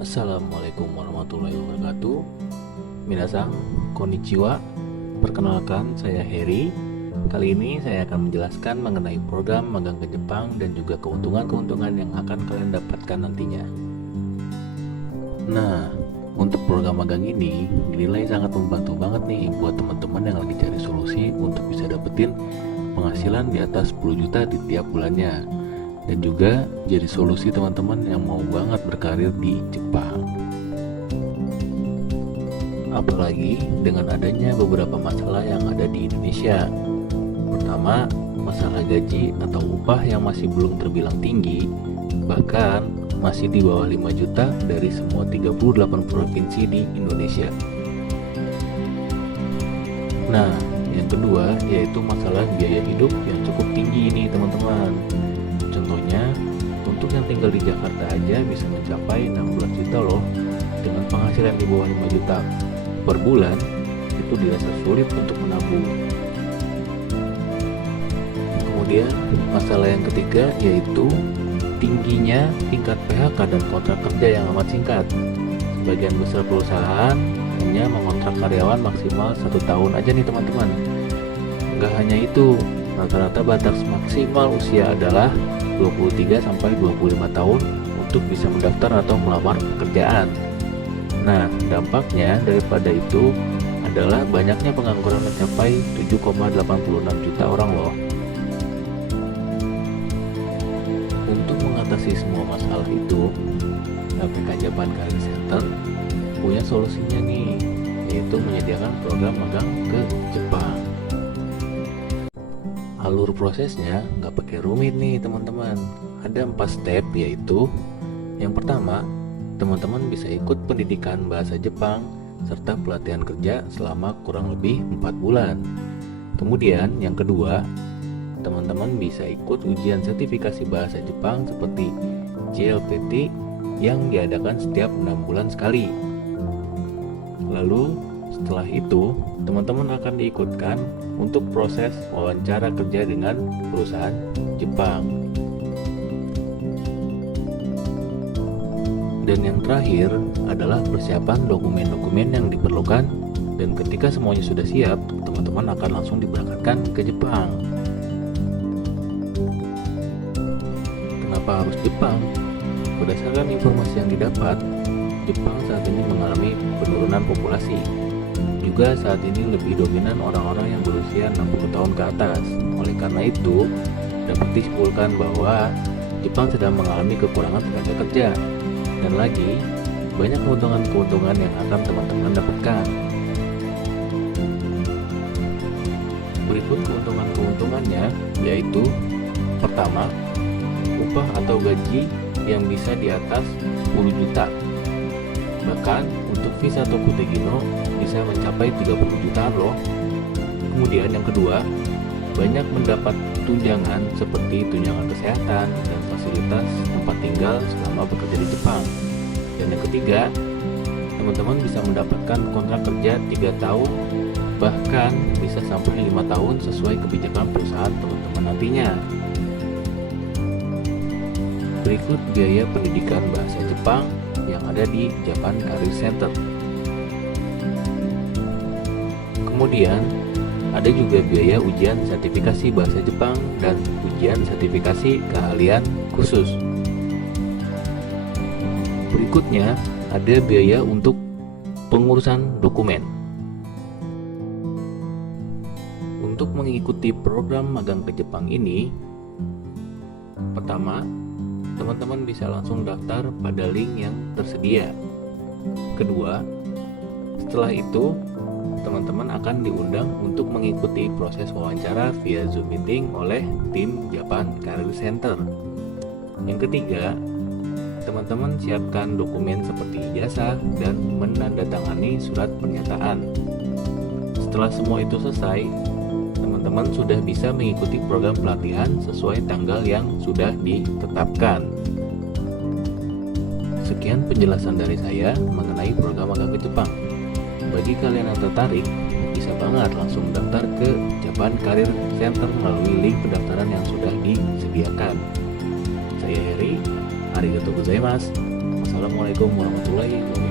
Assalamualaikum warahmatullahi wabarakatuh. Minasan, konnichiwa. Perkenalkan, saya Heri. Kali ini saya akan menjelaskan mengenai program magang ke Jepang dan juga keuntungan-keuntungan yang akan kalian dapatkan nantinya. Nah, untuk program magang ini dinilai sangat membantu banget nih buat teman-teman yang lagi cari solusi untuk bisa dapetin penghasilan di atas 10 juta di tiap bulannya, dan juga jadi solusi teman-teman yang mau banget berkarir di Jepang. Apalagi dengan adanya beberapa masalah yang ada di Indonesia. Pertama, masalah gaji atau upah yang masih belum terbilang tinggi, bahkan masih di bawah 5 juta dari semua 38 provinsi di Indonesia. Nah, yang kedua yaitu masalah biaya hidup yang cukup tinggi ini teman-teman. Contohnya, untuk yang tinggal di Jakarta aja bisa mencapai 16 juta loh, dengan penghasilan di bawah 5 juta per bulan, itu dirasa sulit untuk menabung. Kemudian, masalah yang ketiga yaitu tingginya tingkat PHK dan kontrak kerja yang amat singkat. Sebagian besar perusahaan hanya mengontrak karyawan maksimal 1 tahun aja nih teman-teman. Nggak hanya itu, rata-rata batas maksimal usia adalah 23-25 tahun untuk bisa mendaftar atau melamar pekerjaan. Nah, dampaknya daripada itu adalah banyaknya pengangguran mencapai 7,86 juta orang loh. Untuk mengatasi semua masalah itu, KPK Japan Career Center punya solusinya nih, yaitu menyediakan program magang ke Jepang. Alur prosesnya nggak pakai rumit nih teman-teman. Ada 4 step, yaitu yang pertama, teman-teman bisa ikut pendidikan bahasa Jepang serta pelatihan kerja selama kurang lebih 4 bulan. Kemudian yang kedua, teman-teman bisa ikut ujian sertifikasi bahasa Jepang seperti JLPT yang diadakan setiap 6 bulan sekali. Lalu setelah itu, teman-teman akan diikutkan untuk proses wawancara kerja dengan perusahaan Jepang. Dan yang terakhir adalah persiapan dokumen-dokumen yang diperlukan, dan ketika semuanya sudah siap, teman-teman akan langsung diberangkatkan ke Jepang. Kenapa harus Jepang? Berdasarkan informasi yang didapat, Jepang saat ini mengalami penurunan populasi. Juga saat ini lebih dominan orang-orang yang berusia 60 tahun ke atas. Oleh karena itu, dapat disimpulkan bahwa Jepang sedang mengalami kekurangan tenaga kerja. Dan lagi, banyak keuntungan-keuntungan yang akan teman-teman dapatkan. Berikut keuntungan-keuntungannya, yaitu pertama, upah atau gaji yang bisa di atas 10 juta. Bahkan untuk visa Tokute Gino bisa mencapai 30 jutaan loh. Kemudian yang kedua, banyak mendapat tunjangan seperti tunjangan kesehatan dan fasilitas tempat tinggal selama bekerja di Jepang. Dan yang ketiga, teman-teman bisa mendapatkan kontrak kerja 3 tahun, bahkan bisa sampai 5 tahun sesuai kebijakan perusahaan teman-teman nantinya. Berikut biaya pendidikan bahasa Jepang yang ada di Japan Career Center. Kemudian, ada juga biaya ujian sertifikasi bahasa Jepang dan ujian sertifikasi keahlian khusus. Berikutnya, ada biaya untuk pengurusan dokumen. Untuk mengikuti program magang ke Jepang ini, pertama, teman-teman bisa langsung daftar pada link yang tersedia. Kedua, setelah itu teman-teman akan diundang untuk mengikuti proses wawancara via Zoom meeting oleh tim Japan Career Center. Yang ketiga, teman-teman siapkan dokumen seperti ijazah dan menandatangani surat pernyataan. Setelah semua itu selesai, teman-teman sudah bisa mengikuti program pelatihan sesuai tanggal yang sudah ditetapkan. Sekian penjelasan dari saya mengenai program magang ke Jepang. Bagi kalian yang tertarik, bisa banget langsung daftar ke Japan Career Center melalui link pendaftaran yang sudah disediakan. Saya Heri, arigatou gozaimasu. Wassalamualaikum warahmatullahi wabarakatuh.